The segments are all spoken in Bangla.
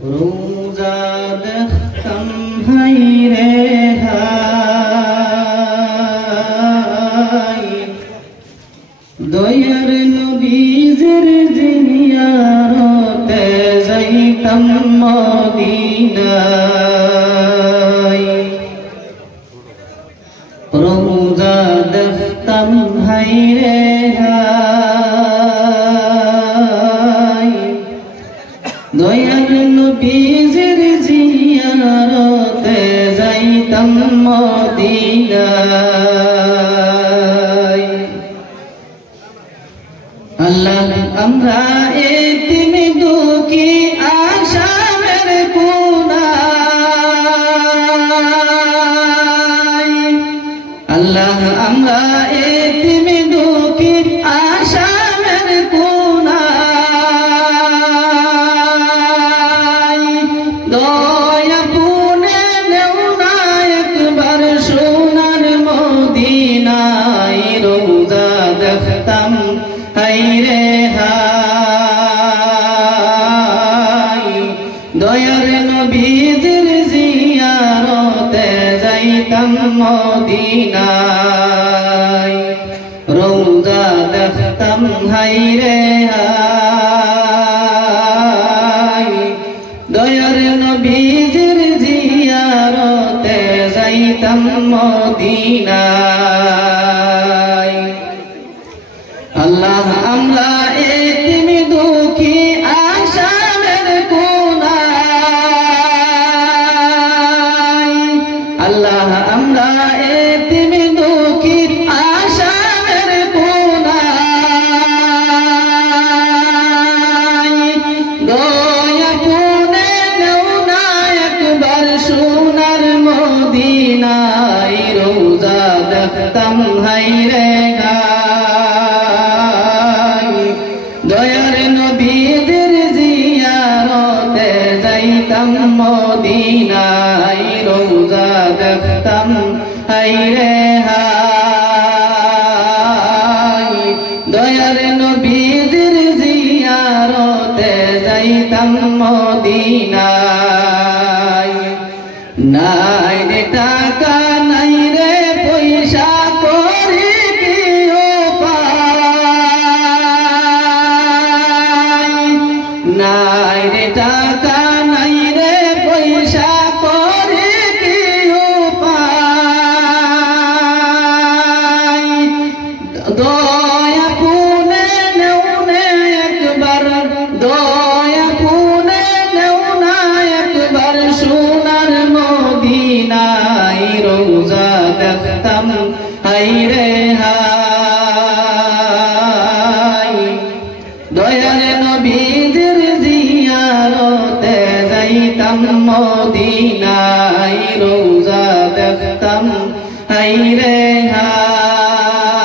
রোজা দেখতাম হাই রে হাই, দয়ার নবীজির জিয়ারতে যাইতাম মদিনায়। রোজা দেখতাম হাই রে হাই, দয়ার নবীজির জিয়ারতে যাইতাম মদিনায়। আল্লাহ আমরা এতিম দুঃখী আসামের কোনায়, আল্লাহ আমরা এতিম দুঃখী আসামের কোনায়, দয়া পুনে নেও না একবার সোনার মদিনায়। রোজা দেখতাম হাই রে হাই, দয়ার নবীজির জিয়ারতে যাইতাম মদিনায়। রোজা দেখতাম হাই রে হাই, দয়ার নবীজির জিয়ারতে যাইতাম মদিনায়। আল্লাহ আমরা এতিম দুঃখী আসামের কোনায়, আল্লাহ আমরা এতিম দুঃখী আসামের কোনায়, দয়া পুনে নেও না একবার সোনার মদিনায়। রোজা দেখতাম হাই রে হাই, দয়ার নবীদের জিয়ারতে যাইতাম মদিনায়। রোজা দেখতাম হাই রে হাই, দয়ার নবীদের জিয়ারতে যাইতাম মদিনায়। নাই রে টাকা নাই রে পয়সা করি কি উপায়, নাই রে টাকা নাই রে পয়সা করি কি উপায়, দয়া পুনে নেও না একবার, দয়া পুনে নেও না একবার সোনার মদিনায়। রোজা দেখতাম হাই রে হাই, দয়ার নবীজির জিয়ারতে যাইতাম মদিনায়। রোজা দেখতাম হাই রে হাই,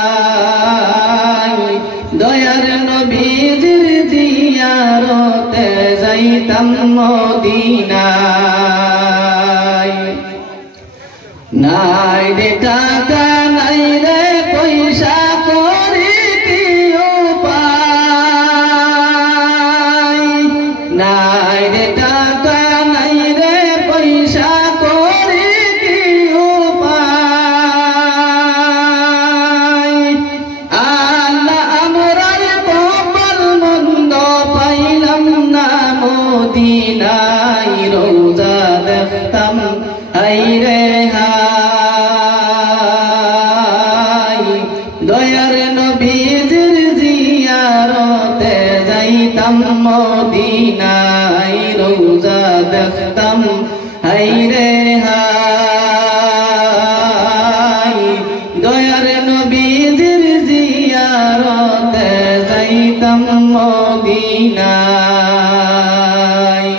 দয়ার নবীজির জিয়ারতে যাইতাম মদিনায়। নাই রে টাকা নাই রে পয়সা করি কি উপায়, নাই রে টাকা নাই রে পয়সা করি কি উপায়, আল্লাহ আমরার কপাল মন্দ পাইলাম না মদিনায়। রোজা দেখতাম হাই রে হাই, দয়ার নবীজির জিয়ারতে যাইতাম মদিনায়। রোজা দেখতাম হাই রে হাই, দয়ার নবীজির জিয়ারতে যাইতাম মদিনায়।